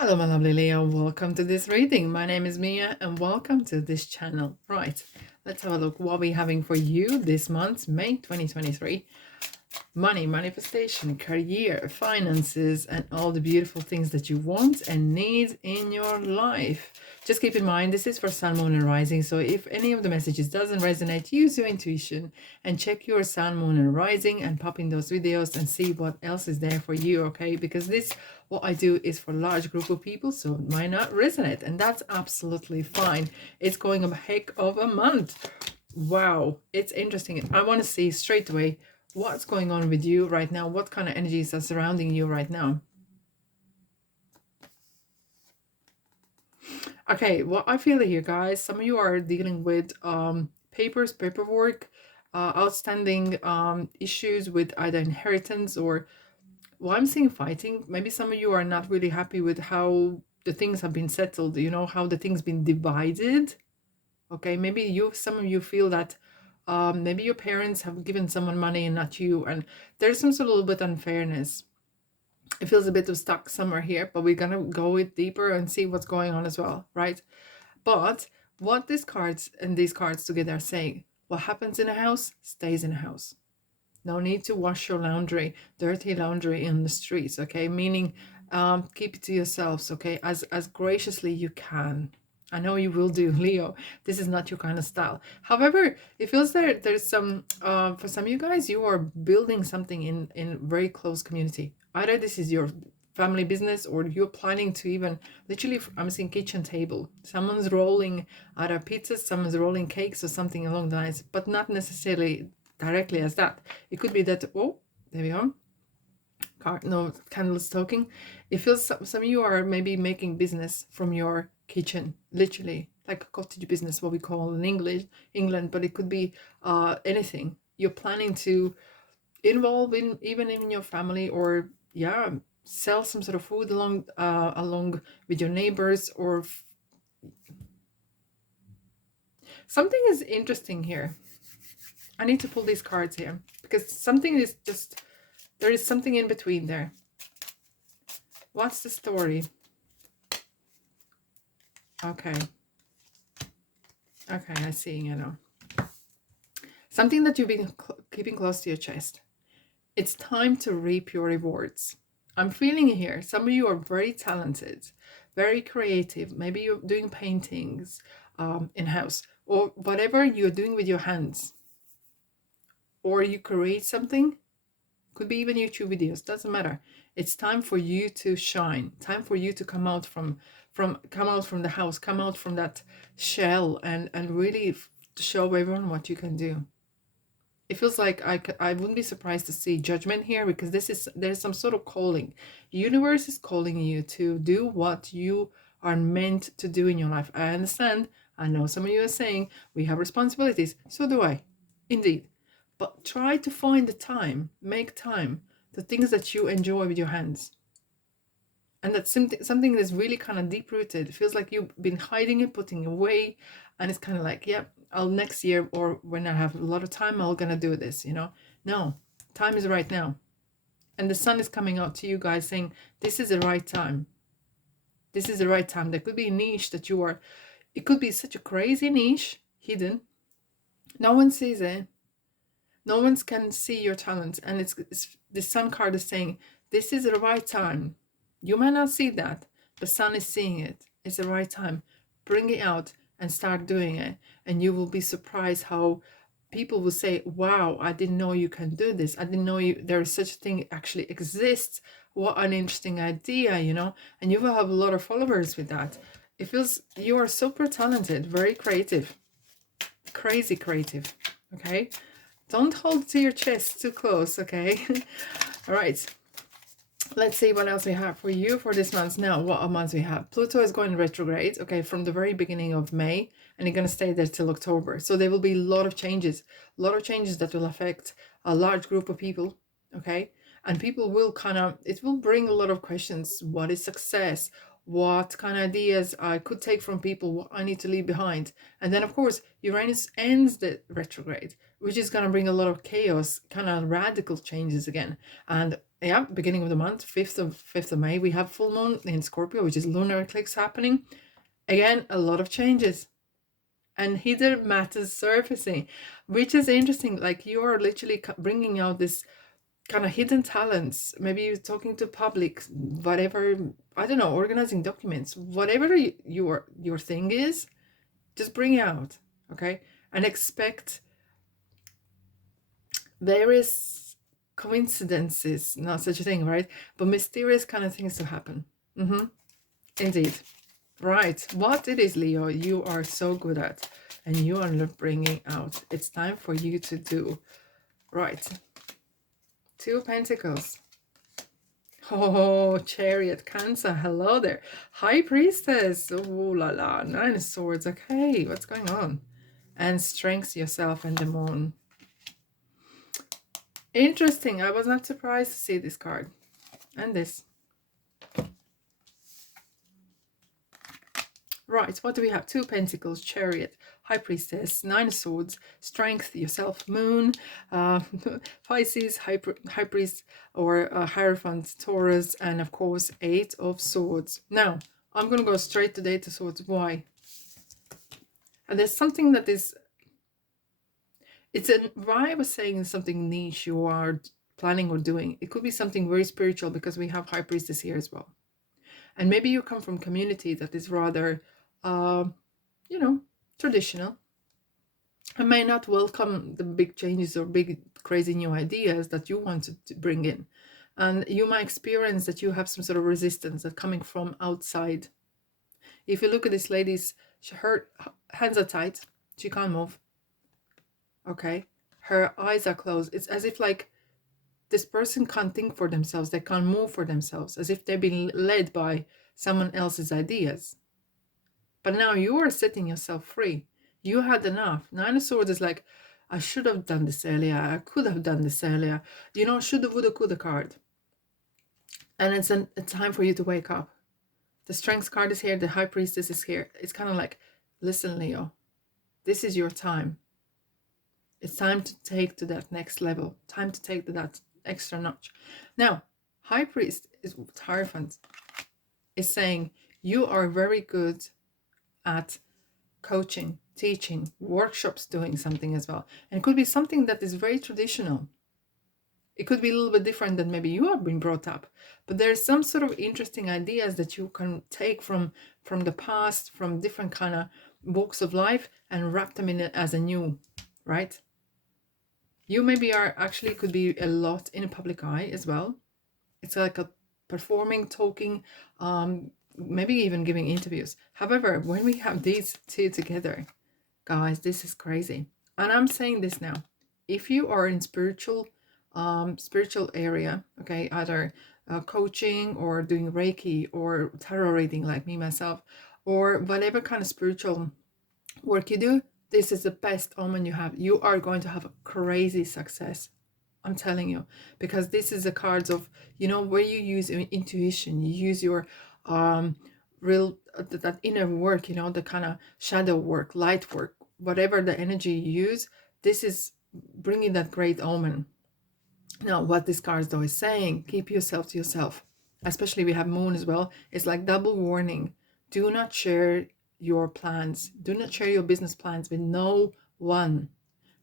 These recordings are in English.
Hello, my lovely Leo. Welcome to this reading. My name is Mia, and welcome to this channel. Right, let's have a look what we're having for you this month, May 2023. Money, manifestation, career, finances, and all the beautiful things that you want and need in your life. Just keep in mind, this is for Sun, Moon, and Rising. So if any of the messages doesn't resonate, use your intuition and check your Sun, Moon, and Rising and pop in those videos and see what else is there for you, okay? Because this, what I do is for a large group of people, so it might not resonate, and that's absolutely fine. It's going a heck of a month. Wow, it's interesting. I want to see straight away what's going on with you right now. What kind of energies are surrounding you right now? Okay, what I feel here, guys, some of you are dealing with paperwork, outstanding issues with either inheritance or, well, I'm seeing fighting. Maybe some of you are not really happy with how the things have been settled, you know, how the things been divided. Okay, maybe some of you feel that maybe your parents have given someone money and not you, and there's some sort of little bit unfairness. It feels a bit of stuck somewhere here, but we're gonna go it deeper and see what's going on as well, right? But what these cards together are saying, what happens in a house stays in a house. No need to wash your laundry, dirty laundry in the streets, okay? Meaning keep it to yourselves, okay? As graciously you can. I know you will do, Leo. This is not your kind of style. However, it feels that there's some, for some of you guys, you are building something in very close community. Either this is your family business or you're planning to even, literally, I'm seeing kitchen table. Someone's rolling either pizzas, someone's rolling cakes or something along the lines, but not necessarily directly as that. It could be that, oh, there we are. No candles talking. It feels some of you are maybe making business from your kitchen, literally like a cottage business, what we call in England, but it could be anything. You're planning to involve in even in your family, or yeah, sell some sort of food along with your neighbors, or something is interesting here. I need to pull these cards here because something is just, there is something in between there. What's the story? Okay. Okay, I see, you know. Something that you've been keeping close to your chest. It's time to reap your rewards. I'm feeling here. Some of you are very talented, very creative. Maybe you're doing paintings in-house, or whatever you're doing with your hands. Or you create something. Could be even YouTube videos, doesn't matter. It's time for you to shine. Time for you to come out from the house, come out from that shell and really show everyone what you can do. It feels like I wouldn't be surprised to see judgment here, because there's some sort of calling. The universe is calling you to do what you are meant to do in your life. I understand. I know some of you are saying we have responsibilities. So do I. Indeed. But try to find the time, make time, the things that you enjoy with your hands. And that's something that's really kind of deep rooted. It feels like you've been hiding it, putting it away, and it's kind of like, yeah, I'll next year, or when I have a lot of time, I'm gonna do this, you know. No, time is right now. And the sun is coming out to you guys saying, this is the right time. This is the right time. There could be a niche that you are, it could be such a crazy niche, hidden. No one sees it. No one can see your talent. And it's the sun card is saying, this is the right time. You might not see that, but sun is seeing it. It's the right time. Bring it out and start doing it. And you will be surprised how people will say, wow, I didn't know you can do this. I didn't know there is such a thing actually exists. What an interesting idea, you know. And you will have a lot of followers with that. It feels you are super talented, very creative, crazy creative. Okay. Don't hold to your chest too close, okay? All right. Let's see what else we have for you for this month. Now, what months we have? Pluto is going retrograde, okay, from the very beginning of May, and it's going to stay there till October. So there will be a lot of changes that will affect a large group of people, okay? And people will it will bring a lot of questions. What is success? what kind of ideas I could take from people, what I need to leave behind. And then, of course, Uranus ends the retrograde, which is going to bring a lot of chaos, kind of radical changes again. And yeah, beginning of the month, 5th of May, we have full moon in Scorpio, which is lunar eclipse happening. Again, a lot of changes and hidden matters surfacing, which is interesting. Like, you are literally bringing out this kind of hidden talents. Maybe you're talking to public, whatever, I don't know, organizing documents, whatever your thing is, just bring it out, okay? And expect various coincidences, not such a thing, right? But mysterious kind of things to happen. Indeed. Right, what it is, Leo, you are so good at, and you are bringing out. It's time for you to do. Right. 2 of Pentacles. Oh, Chariot, Cancer, hello there. High Priestess, oh la la, 9 of Swords, okay, what's going on? And Strength, Yourself, and the Moon. Interesting, I was not surprised to see this card. And this. Right, what do we have? 2 of Pentacles, Chariot, High Priestess, 9 of Swords, Strength, Yourself, Moon, Pisces, High Priest, or Hierophant, Taurus, and of course 8 of Swords. Now, I'm going to go straight to the 8 of Swords. Why? And there's something that is, why I was saying something niche you are planning or doing. It could be something very spiritual, because we have High Priestess here as well. And maybe you come from community that is rather, you know, traditional. I may not welcome the big changes or big crazy new ideas that you want to bring in. And you might experience that you have some sort of resistance that coming from outside. If you look at this lady's, her hands are tight. She can't move. Okay. Her eyes are closed. It's as if like this person can't think for themselves. They can't move for themselves, as if they've been led by someone else's ideas. But now you are setting yourself free. You had enough. 9 of Swords is like, I should have done this earlier. I could have done this earlier. You know, shoulda, woulda, coulda card. And it's a time for you to wake up. The Strength card is here. The High Priestess is here. It's kind of like, listen, Leo, this is your time. It's time to take to that next level. Time to take to that extra notch. Now, High Priest is Hierophant, is saying you are very good at coaching, teaching, workshops, doing something as well. And it could be something that is very traditional. It could be a little bit different than maybe you have been brought up. But there's some sort of interesting ideas that you can take from the past, from different kind of walks of life, and wrap them in it as a new, right? You maybe are actually could be a lot in a public eye as well. It's like a performing, talking, maybe even giving interviews. However, when we have these two together, guys, this is crazy. And I'm saying this now. If you are in spiritual area, okay, either coaching or doing Reiki or tarot reading like me, myself, or whatever kind of spiritual work you do, this is the best omen you have. You are going to have a crazy success. I'm telling you, because this is the cards of, you know, where you use intuition, you use your real that inner work, you know, the kind of shadow work, light work, whatever the energy you use. This is bringing that great omen. Now, what this card though is saying, keep yourself to yourself. Especially we have Moon as well. It's like double warning. Do not share your plans. Do not share your business plans with no one.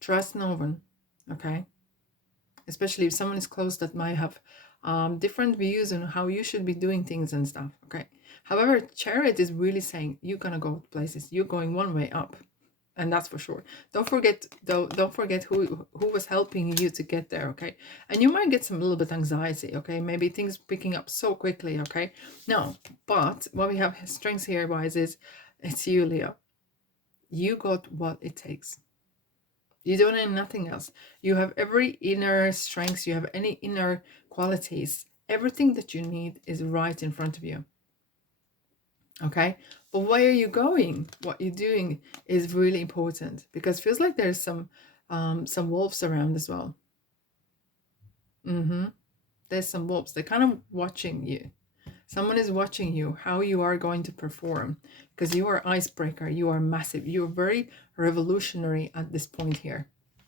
Trust no one. Okay. Especially if someone is close that might have different views on how you should be doing things and stuff. Okay. However, Chariot is really saying you're gonna go places. You're going one way up, and that's for sure. Don't forget though. Don't forget who was helping you to get there. Okay. And you might get some little bit anxiety. Okay. Maybe things picking up so quickly. Okay. No, but what we have strengths here wise is it's you, Leo. You got what it takes. You don't need nothing else. You have every inner strength. You have any inner qualities. Everything that you need is right in front of you. Okay. But where are you going? What you're doing is really important, because it feels like there's some wolves around as well. There's some wolves. They're kind of watching you. Someone is watching you, how you are going to perform, because you are icebreaker, you are massive, you are very revolutionary at this point here.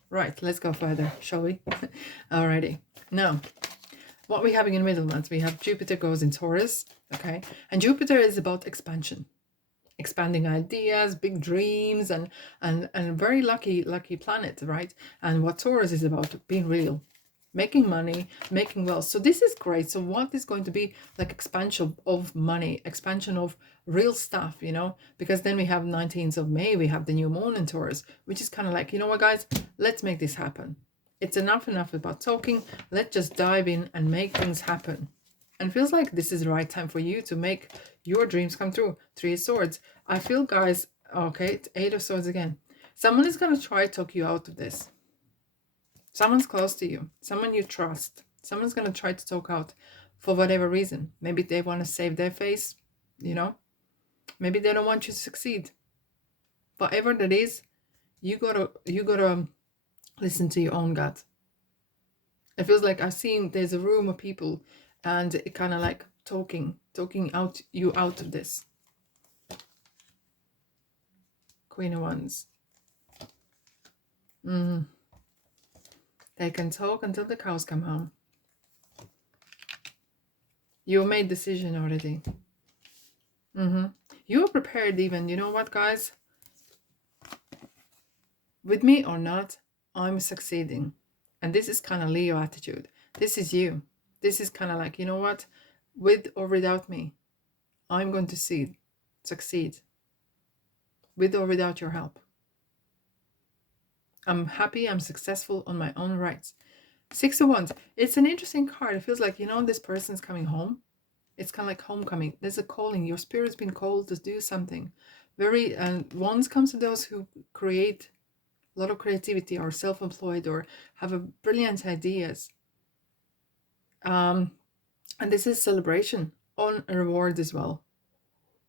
Right, let's go further, shall we? Alrighty. Now, what we have in the middle months, we have Jupiter goes in Taurus, okay? And Jupiter is about expansion, expanding ideas, big dreams, and very lucky planet, right? And what Taurus is about, being real, making money, making wealth. So this is great. So what is going to be like expansion of money, expansion of real stuff, you know? Because then we have 19th of May, we have the new moon in Taurus, which is kind of like, you know what, guys, let's make this happen. It's enough about talking. Let's just dive in and make things happen. And it feels like this is the right time for you to make your dreams come true. 3 of Swords. I feel, guys, okay, it's 8 of Swords again. Someone is going to try to talk you out of this. Someone's close to you. Someone you trust. Someone's going to try to talk out for whatever reason. Maybe they want to save their face, you know. Maybe they don't want you to succeed. Whatever that is, you gotta listen to your own gut. It feels like I've seen there's a room of people and it kind of like talking you out of this. Queen of Wands. They can talk until the cows come home. You made decision already. You are prepared even. You know what, guys? With me or not, I'm succeeding. And this is kind of Leo attitude. This is you. This is kind of like, you know what? With or without me, I'm going to succeed. With or without your help. I'm happy, I'm successful on my own rights. 6 of Wands. It's an interesting card. It feels like, you know, this person's coming home. It's kind of like homecoming. There's a calling. Your spirit's been called to do something. And Wands comes to those who create a lot of creativity, or self-employed, or have a brilliant ideas. And this is celebration on a reward as well.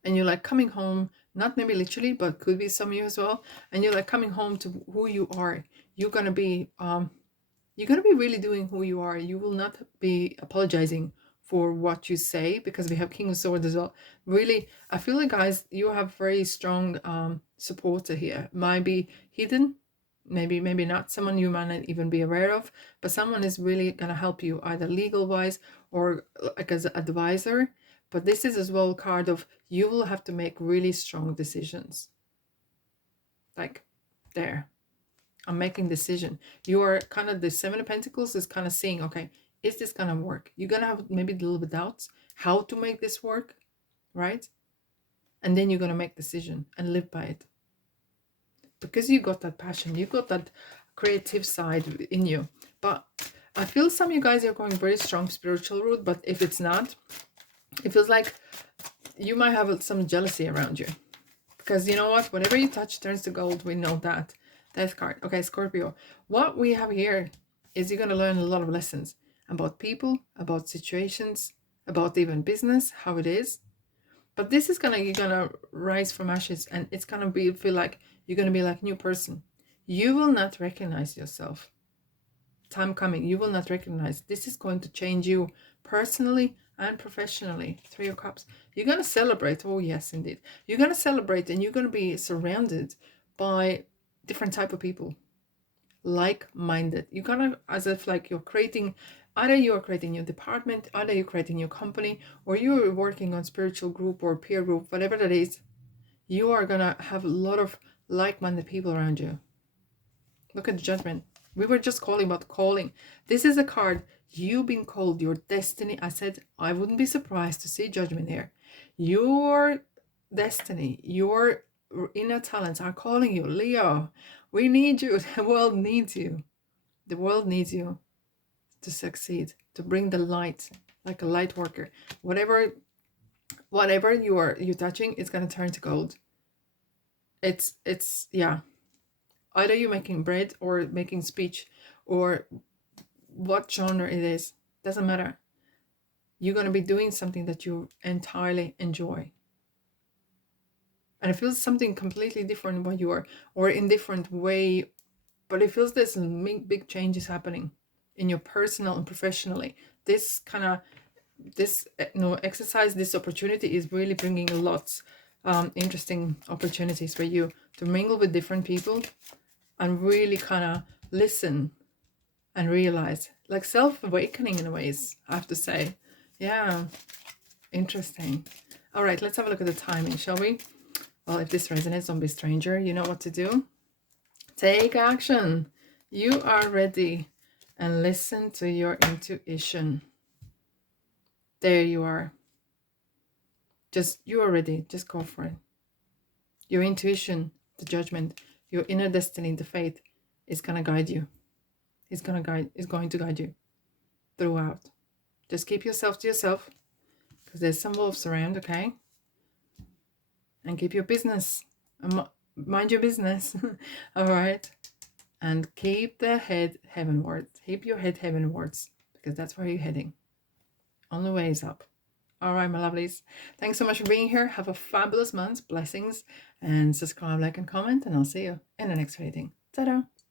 And you're like coming home, not maybe literally, but could be some of you as well. And you're like coming home to who you are. You're gonna be really doing who you are. You will not be apologizing for what you say, because we have King of Swords as well. Really, I feel like, guys, you have very strong supporter here. Might be hidden, maybe not, someone you might not even be aware of, but someone is really gonna help you either legal wise or like as an advisor. But this is as well a card of you will have to make really strong decisions. Like there, I'm making decision. You are kind of, the 7 of Pentacles is kind of seeing, okay, is this gonna work? You're gonna have maybe a little bit doubts how to make this work, right? And then you're gonna make decision and live by it. Because you got that passion, you got that creative side in you. But I feel some of you guys are going very strong spiritual route, but if it's not, it feels like you might have some jealousy around you. Because you know what? Whatever you touch turns to gold. We know that. Death card. Okay, Scorpio. What we have here is you're going to learn a lot of lessons about people, about situations, about even business, how it is. But this is you're gonna rise from ashes, and it's gonna feel like you're gonna be like a new person. You will not recognize yourself. Time coming, you will not recognize. This is going to change you personally and professionally. 3 of Cups. You're gonna celebrate. Oh yes, indeed. You're gonna celebrate, and you're gonna be surrounded by different type of people, like-minded. You're gonna, as if like you're creating. Either you're creating your department, either you're creating your company, or you're working on spiritual group or peer group, whatever that is. You are gonna have a lot of like-minded people around you. Look at the Judgment. We were just calling about calling. This is a card. You've been called, your destiny. I said I wouldn't be surprised to see Judgment here. Your destiny, your inner talents are calling you. Leo, we need you. The world needs you. The world needs you to succeed, to bring the light, like a light worker. Whatever you're touching, it's gonna turn to gold. It's yeah. Either you're making bread or making speech, or what genre it is, doesn't matter. You're gonna be doing something that you entirely enjoy. And it feels something completely different what you are, or in different way, but it feels there's big changes happening in your personal and professionally. This kind of this exercise, this opportunity is really bringing lots interesting opportunities for you to mingle with different people and really kind of listen and realize, like self-awakening in a ways, I have to say. Yeah, interesting. All right, let's have a look at the timing, shall we? Well, if this resonates, don't be a stranger. You know what to do. Take action. You are ready. And listen to your intuition. There you are. You are ready. Just go for it. Your intuition, the judgment, your inner destiny, the faith is going to guide you. It's going to guide you throughout. Just keep yourself to yourself, because there's some wolves around, okay? And keep your business. Mind your business. All right? And keep the head heavenwards. Keep your head heavenwards, because that's where you're heading. On the way is up. All right, my lovelies. Thanks so much for being here. Have a fabulous month. Blessings. And subscribe, like, and comment. And I'll see you in the next reading. Ta-da!